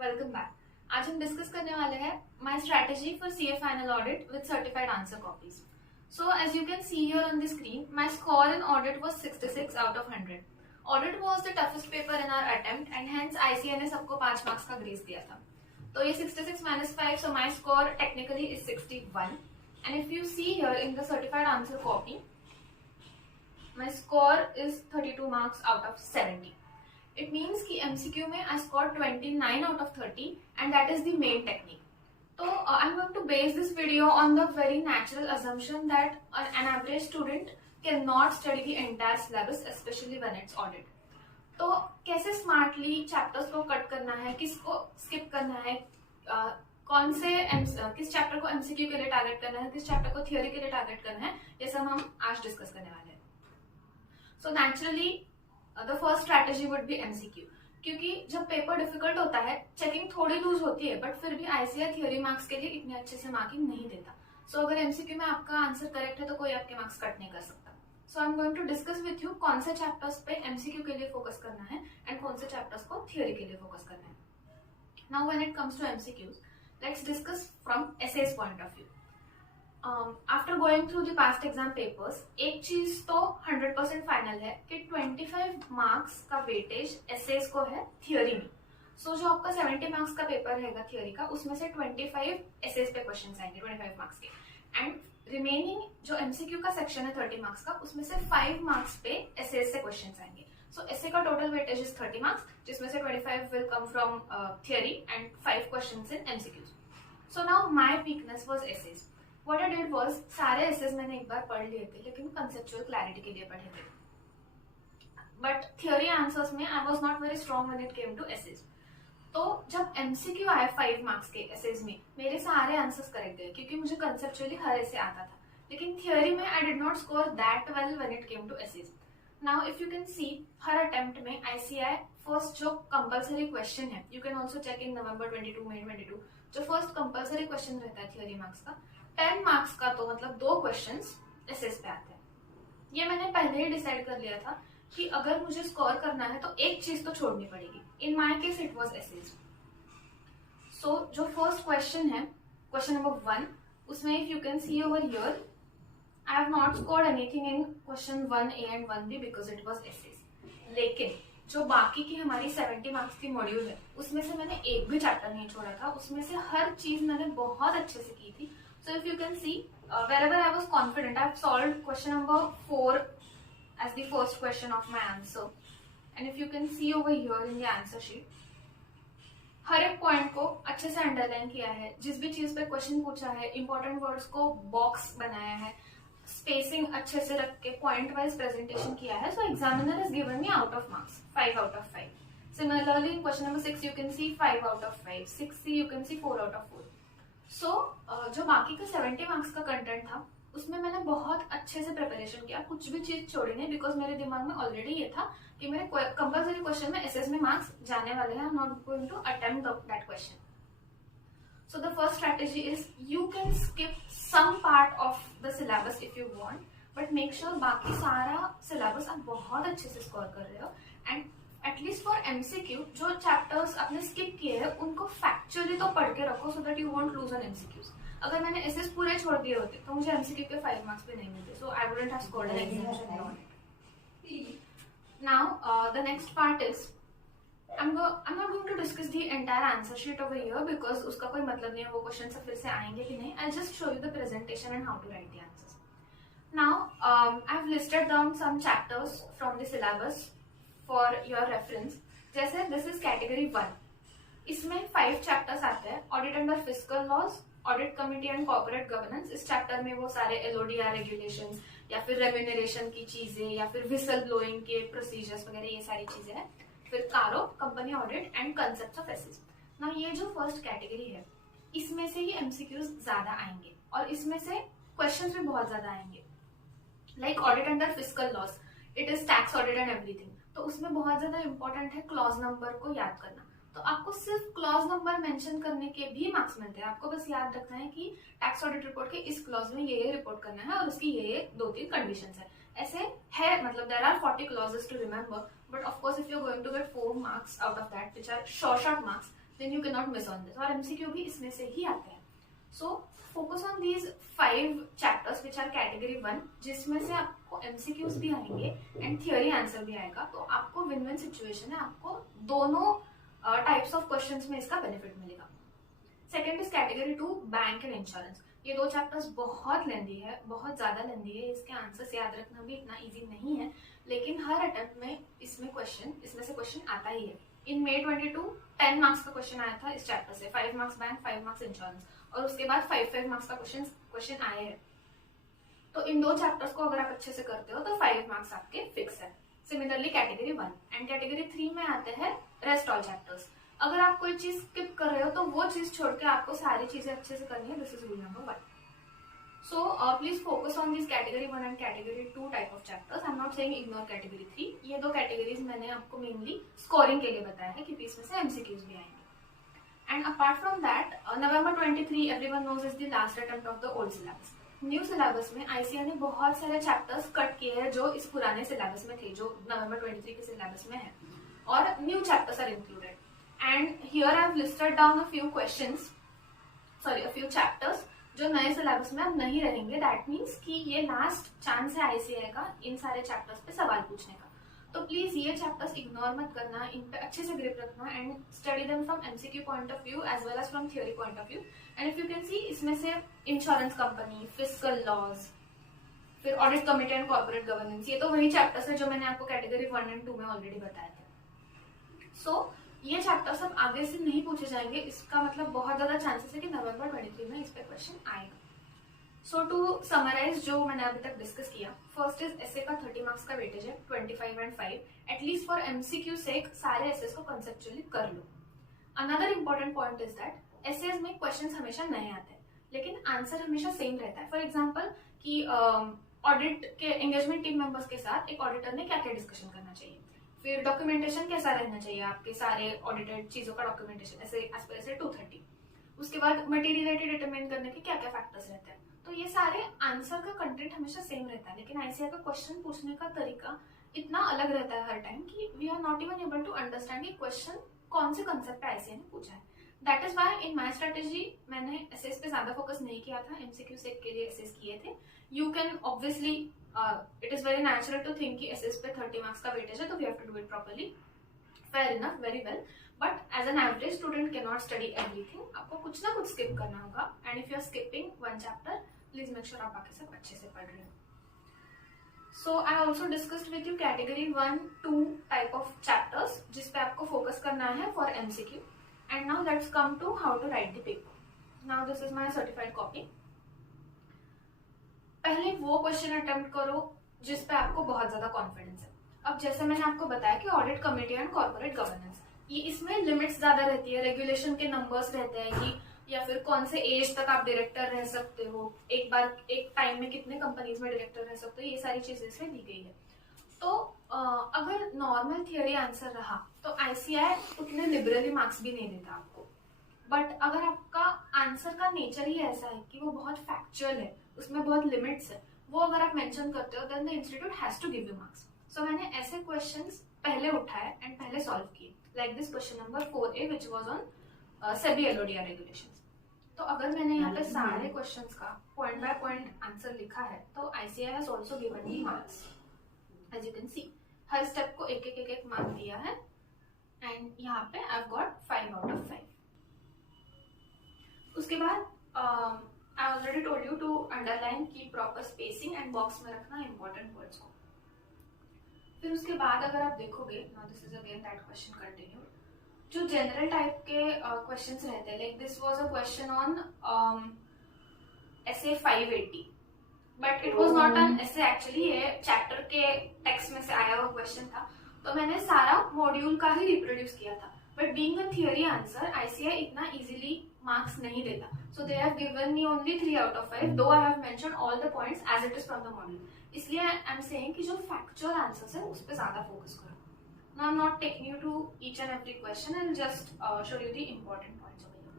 Welcome back. आज हम discuss करने वाले हैं my strategy for CA final audit with certified answer copies. So as you can see here on the screen, my score in audit was 66 out of 100। Audit was the toughest paper in our attempt and hence ICAI ने सबको 5 marks का grace दिया था। तो ये 66 minus 5, so my score technically is 61. And if you see here in the certified answer copy, my score is 32 marks out of 70. It means कि MCQ में I scored 29 out of 30 and that is the main technique. So I'm going to base this video on the very natural assumption that an average student cannot study the entire syllabus, especially when it's audit. तो कैसे smartly chapters को cut करना है, किसको skip करना है, किस chapter को एमसीक्यू के लिए टारगेट करना है, किस चैप्टर को थियोरी के लिए टारगेट करना है, ये सब हम आज डिस्कस करने वाले हैं। So naturally the first strategy would be MCQ, क्योंकि जब पेपर डिफिकल्ट होता है चेकिंग थोड़ी लूज होती है, बट फिर भी आईसीआई थियोरी मार्क्स के लिए इतने अच्छे से मार्किंग नहीं देता। सो अगर एमसीक्यू में आपका आंसर करेक्ट है तो कोई आपके मार्क्स कट नहीं कर सकता। So I am going to discuss with you कौन से चैप्टर्स पे एमसीक्यू के लिए फोकस करना है एंड कौन से चैप्टर्स को थियोरी के लिए फोकस करना है। Now when it comes to MCQs, let's discuss from SAs point of view. After going through the past exam papers, एक चीज तो 100% फाइनल है कि 25 मार्क्स का वेटेज एसेज को है थियोरी में। सो जो आपका 70 मार्क्स का पेपर रहेगा थियोरी का, उसमें से 25 एसेज पे क्वेश्चन आएंगे 25 मार्क्स के, एंड रिमेनिंग जो एमसीक्यू का सेक्शन है 30 मार्क्स का, उसमें से 5 मार्क्स पे एसेज से क्वेश्चंस आएंगे। सो एसे का टोटल वेटेज इज 30 मार्क्स, जिसमें से 25 will come from theory and 5 questions in MCQs. So now my weakness was SAs. What I did was, सारे एसेज मैंने एक बार पढ़ लिए थे, लेकिन कंसेप्चुअल क्लैरिटी के लिए पढ़े थे। बट थियोरी आंसर्स में I was not very strong when it came to SAs. तो जब एमसीक्यू आया 5 मार्क्स के एसेज में, मेरे सारे आंसर्स करेक्ट गए क्योंकि मुझे कंसेप्चुअली हर ऐसे आता था। लेकिन थियोरी में I did not score that well when it came to essays. Now if you can see, हर अटेम्प्ट में आईसीआई फर्स्ट जो कंपलसरी क्वेश्चन है, you can also check in November 22, May 22, जो फर्स्ट कंपलसरी क्वेश्चन रहता है theory marks का, 10 marks का तो मतलब 2 क्वेश्चन एसेज पे आते हैं। ये मैंने पहले ही डिसाइड कर लिया था कि अगर मुझे स्कोर करना है तो एक चीज तो छोड़नी पड़ेगी। In my case it was essays. So जो फर्स्ट क्वेश्चन है, क्वेश्चन नंबर 1, उसमें if you can see over here, I have not scored anything in question 1A and 1B because it was essays. लेकिन जो बाकी की हमारी 70 marks की module है, उसमें से मैंने एक भी चैप्टर नहीं छोड़ा था, उसमें से हर चीज मैंने बहुत अच्छे से की थी। So if you can see, wherever I was confident, I have solved question number 4 as the first question of my answer. And if you can see over here in the answer sheet, हर एक point को अच्छे से underline किया है, जिस भी चीज पे क्वेश्चन पूछा है, इंपॉर्टेंट वर्ड्स को बॉक्स बनाया है, स्पेसिंग अच्छे से रख के पॉइंट वाइज प्रेजेंटेशन किया है। So examiner is given me out of marks 5 out of 5। Similarly in question number 6 you can see 5 out of 5, 6C you can see 4 out of 4। So जो बाकी का 70 मार्क्स का कंटेंट था, उसमें मैंने बहुत अच्छे से प्रिपरेशन किया, कुछ भी चीज छोड़ी नहीं, बिकॉज मेरे दिमाग में ऑलरेडी ये था कि मेरे कंपल्सरी क्वेश्चन में एसएस में मार्क्स जाने वाले हैं, I am not going to attempt that question. So the first strategy is you can skip some part of the syllabus if you want, but make sure बाकी सारा syllabus आप बहुत अच्छे से score कर रहे हो, and at least for MCQ जो chapters आपने skip किए हैं उनको factually तो पढ़ के रखो so that you won't lose on MCQs. अगर मैंने SS पूरे छोड़ दिए होते तो मुझे MCQ के 5 marks भी नहीं मिलते, so I wouldn't have scored an exemption on it. Now the next part is I'm not going to discuss the entire answer sheet over here because उसका कोई मतलब नहीं है, वो क्वेश्चन फिर से आएंगे कि नहीं। I'll just show you the presentation and how to write the answers. Now I've listed down some chapters from the syllabus for your reference. जैसे this is category 1, इसमें 5 chapters आते हैं। Audit under fiscal laws, Audit committee and corporate governance। इस chapter में वो सारे LODR regulations या फिर remuneration की चीजें या फिर whistle blowing के procedures वगैरह ये सारी चीजें हैं। फिर CARO, company audit and concepts of SAs. ना ये जो फर्स्ट कैटेगरी है, इसमें से ही एमसीक्यूज ज्यादा आएंगे और इसमें से क्वेश्चंस भी बहुत ज्यादा आएंगे। Like audit under fiscal loss, it is tax audit and everything, तो उसमें बहुत ज्यादा इंपॉर्टेंट है क्लॉज नंबर को याद करना। तो आपको सिर्फ क्लॉज नंबर मेंशन करने के भी मार्क्स मिलते हैं, आपको बस याद रखना है कि टैक्स ऑडिट रिपोर्ट के इस क्लॉज में ये रिपोर्ट करना है और उसकी ये 2-3 कंडीशंस है। ऐसे है, मतलब there are 40 clauses to remember, but of course if you're going to get 4 marks out of that which are short marks, then you can not miss on this, और एमसीक्यू भी इसमें से ही आते हैं। So focus on these 5 chapters which are category 1, जिसमें से आपको एमसीक्यूज भी आएंगे एंड थियोरी आंसर भी आएगा। तो आपको विन विन सिचुएशन है, आपको दोनों टाइप्स ऑफ क्वेश्चंस में इसका बेनिफिट मिलेगा। Second is category 2, bank and insurance. ये 2 चैप्टर्स बहुत लेंदी है, बहुत ज्यादा लेंदी है, इसके आंसर्स याद रखना भी इतना इजी नहीं है, लेकिन हर अटेम्प्ट में इसमें से क्वेश्चन आता ही है। इन May 22 10 मार्क्स का क्वेश्चन आया था इस चैप्टर से, 5 मार्क्स बैंक, 5 मार्क्स इंश्योरेंस, और उसके बाद 5 मार्क्स का क्वेश्चन आए हैं। तो इन 2 चैप्टर्स को अगर आप अच्छे से करते हो तो 5 मार्क्स आपके फिक्स है। सिमिलरली कैटेगरी 1 एंड कैटेगरी 3 में आते हैं रेस्ट ऑल चैप्टर्स। अगर आप कोई चीज स्किप कर रहे हो तो वो चीज छोड़ के आपको सारी चीजें अच्छे से करनी है। This is rule number 1। So please focus on these category 1 and category 2 type of chapters. I'm not saying ignore category 3. ये 2 categories मैंने आपको mainly scoring के लिए बताया है क्योंकि इसमें से MCQs भी आएंगे। And apart from that, November 23 everyone knows is the last attempt of the old syllabus. New syllabus में ICAR ने बहुत सारे chapters कट किए हैं जो इस पुराने syllabus में थे, जो November 23 के syllabus में है, और new chapters are included. And here I have listed down a few chapters जो नए सिलेबस में अब नहीं रहेंगे। दैट मीन्स कि ये लास्ट चांस है ICAR का इन सारे चैप्टर्स पे सवाल पूछने का। तो प्लीज ये चैप्टर्स इग्नोर मत करना, इन पे अच्छे से ग्रिप रखना and study them from MCQ point of view as well as from theory point of view. And if you can see, इसमें से इंश्योरेंस कंपनी, फिस्कल लॉज, फिर audit committee and corporate governance, ये तो वही chapters है जो मैंने आपको कैटेगरी 1 एंड 2 में ऑलरेडी बताया था। सो ये चैप्टर सब आगे से नहीं पूछे जाएंगे, इसका मतलब बहुत ज्यादा चांसेस है कि November 23 में इस पे क्वेश्चन आएगा। सो टू समराइज जो मैंने अभी तक डिस्कस किया, फर्स्ट इज एसए का 30 मार्क्स का वेटेज है, 25 and 5। At least for MCQ sake सारे एसेस को कंसेप्चुअली कर लो। Another important point is that essays में क्वेश्चन हमेशा नए आते हैं लेकिन आंसर हमेशा सेम रहता है। फॉर एग्जाम्पल कि ऑडिट के एंगेजमेंट टीम मेंबर्स के साथ एक ऑडिटर ने क्या क्या डिस्कशन करना चाहिए, फिर डॉक्यूमेंटेशन कैसा रहना चाहिए, आपके सारे ऑडिटेड चीजों का डॉक्यूमेंटेशन ऐसे एज पर ऐसे 230। उसके बाद मटेरियलिटी डिटरमाइन करने के क्या क्या फैक्टर्स रहते हैं। तो ये सारे आंसर का कंटेंट हमेशा सेम रहता है, लेकिन ICAR का क्वेश्चन पूछने का तरीका इतना अलग रहता है हर टाइम कि we are not even able to understand ये क्वेश्चन कौन से कंसेप्ट पे ICAR ने पूछा है। That is why in my strategy मैंने एसेस पे ज्यादा फोकस नहीं किया था, MCQ सेक के लिए एसेस किए थे। You can obviously it is very natural to think कि एसेस पे 30 मार्क्स का वेटेज है तो we have to do it properly, fair enough, very well, but as an average student can not study everything. आपको कुछ ना कुछ skip करना होगा and if you are skipping 1 chapter, please make sure आप बाकी सब अच्छे से पढ़ रहे हो। So I also discussed with you category 1, 2 type of chapters जिसपे आपको फोकस करना है for MCQ। And now let's come to how to write the paper. Now this is my certified copy. पहले वो क्वेश्चन अटेम्प्ट करो जिस पे आपको बहुत ज्यादा कॉन्फिडेंस है। अब जैसे मैंने आपको बताया कि audit committee and corporate governance, ये इसमें लिमिट्स ज्यादा रहती है, रेगुलेशन के नंबर्स रहते हैं कि या फिर कौन से एज तक आप डायरेक्टर रह सकते हो, एक टाइम में कितने कंपनीज में डायरेक्टर रह सकते हो, ये सारी चीजें इसमें दी गई है। तो अगर नॉर्मल थियोरी आंसर रहा तो ICAR उतने लिबरली मार्क्स भी नहीं देता आपको, बट अगर आपका आंसर का नेचर ही ऐसा है कि वो बहुत फैक्चुअल है, उसमें बहुत लिमिट्स है, वो अगर आप मेंशन करते हो then the institute has to give you marks. So मैंने ऐसे क्वेश्चंस पहले उठाए एंड पहले सॉल्व किए, like this question number 4A which was on SEBI LODR regulations. तो अगर मैंने यहाँ पे सारे क्वेश्चंस का पॉइंट बाय पॉइंट आंसर लिखा है तो ICAR has also given me marks. As you can see हर स्टेप को एक मार्क दिया है एंड यहाँ पे I have got 5 out of 5। उसके बाद I already told you to underline की प्रॉपर स्पेसिंग एंड बॉक्स में रखना इंपॉर्टेंट वर्ड्स को। फिर उसके बाद अगर आप देखोगे, now this is again that question continued, जो जनरल टाइप के क्वेश्चंस रहते हैं, like this was a question on essay 580, but it was not an essay actually, ये चैप्टर के टेक्स्ट में से आया हुआ क्वेश्चन था, तो मैंने सारा मॉड्यूल का ही रिप्रोड्यूस किया था। But being a theory answer ICAR इतना इजीली मार्क्स नहीं देता, so they have given me only 3 out of 5, though I have mentioned all the points as it is from the module. इसलिए I am saying कि जो factual answers है उस पे ज्यादा फोकस करो। Now I am not taking you to each and every question and just show you the important points over here.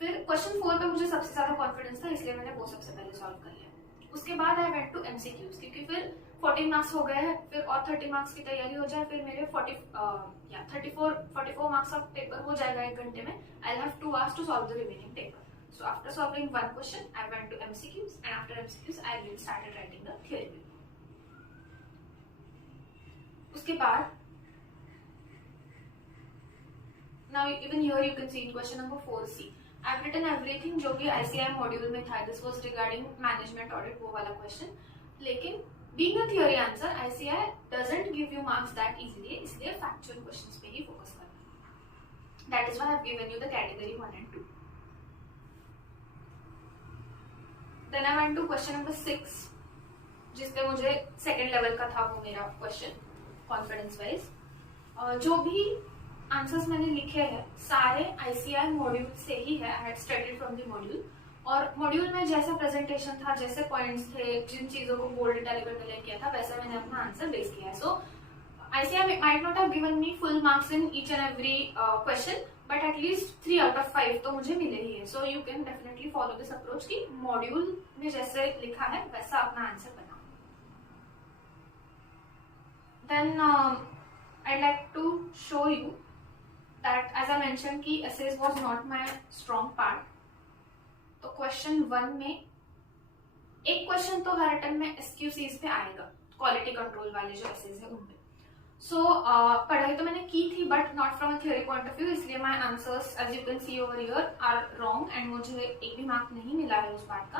फिर question 4 पे मुझे सबसे ज्यादा कॉन्फिडेंस था, इसलिए मैंने वो सबसे पहले सॉल्व कर लिया। उसके बाद आई वेंट टू MCQs, क्योंकि फिर 14 मार्क्स हो गए हैं, फिर और 30 मार्क्स की तैयारी हो जाए, फिर मेरे 34 मार्क्स ऑफ पेपर हो जाएगा 1 घंटे में. I have 2 hours to solve the remaining paper. So after solving one question, I went to MCQs, and after MCQs, I really started writing the theory paper. उसके बाद now even here you can see question number 4C. I've written everything जो कि ICI module में था. This was regarding management audit, वो वाला question. लेकिन being a theory answer, ICI doesn't give you marks that easily, इसलिए factual questions पे ही focus करना. That is why I've given you the category 1 and 2. Then I went to question number 6, जिसपे मुझे second level का था वो मेरा question confidence wise. जो भी आंसर्स मैंने लिखे हैं सारे ICI मॉड्यूल से ही है. I had studied from the module, और मॉड्यूल में जैसा प्रेजेंटेशन था, जैसे पॉइंट्स थे, जिन चीजों को बोल्ड इटैलिक हाईलाइट किया था, वैसा मैंने अपना आंसर बेस किया है. सो ICI might not have given me full marks in each and every question, but at least 3 out of 5 तो मुझे मिले ही है. So you can definitely follow this approach कि मॉड्यूल में जैसे लिखा है वैसा अपना आंसर बनाओ. Then I'd like to show you that as I mentioned कि essays was not my strong part. तो क्वेश्चन 1 में एक क्वेश्चन तो हर अटेम्प्ट में SQCs पे आएगा, क्वालिटी कंट्रोल वाले जो essays है उनपे. सो पढ़ाई तो मैंने की थी but not from a theory point of view, इसलिए my answers as you can see over here are wrong and मुझे एक भी मार्क नहीं मिला है उस पार्ट का.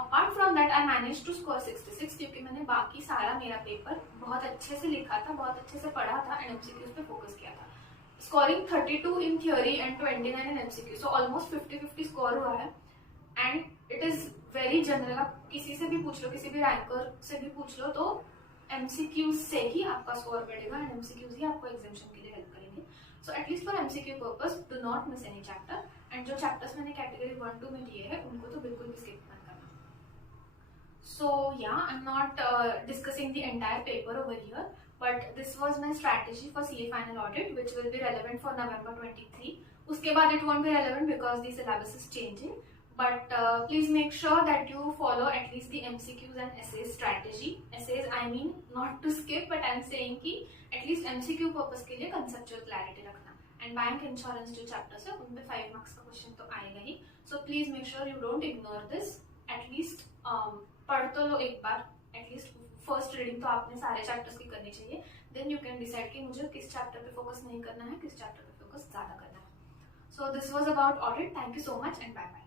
Apart from that I manage to score 66 क्योंकि मैंने बाकी सारा मेरा पेपर बहुत अच्छे से लिखा था, बहुत अच्छे से पढ़ा था एंड MCQs पे फोकस किया था. Scoring 32 in theory and 29 in MCQ, so almost 50-50 score हुआ है. And it is very general, आप किसी से भी पूछ लो, किसी भी रैंकर से भी पूछ लो, तो MCQs से ही आपका स्कोर बढ़ेगा एंड MCQs ही आपको एग्जामिनेशन के लिए हेल्प करेंगे. So at least for MCQ purpose do not miss any chapter. And जो चैप्टर्स मैंने कैटेगरी 1-2 में दिए हैं उनको तो बिल्कुल भी स्किप मत करना. सो या आई am not discussing the entire paper over here, but this was my strategy for CA final audit which will be relevant for November 23. उसके बाद it won't be relevant because the syllabus is changing. But please make sure that you follow at least the MCQs and essays strategy. Essays I mean not to skip, but I'm saying कि at least MCQ purpose के लिए conceptual clarity रखना. And bank insurance जो chapters है उनमें 5 marks का question तो आएगा ही. So please make sure you don't ignore this. At least पढ़ तो लो एक बार. At least first reading तो आपने सारे chapters की करनी चाहिए. Then you can decide कि मुझे किस chapter पे focus नहीं करना है, किस chapter पे focus ज़्यादा करना है. So this was about audit. Thank you so much and bye bye.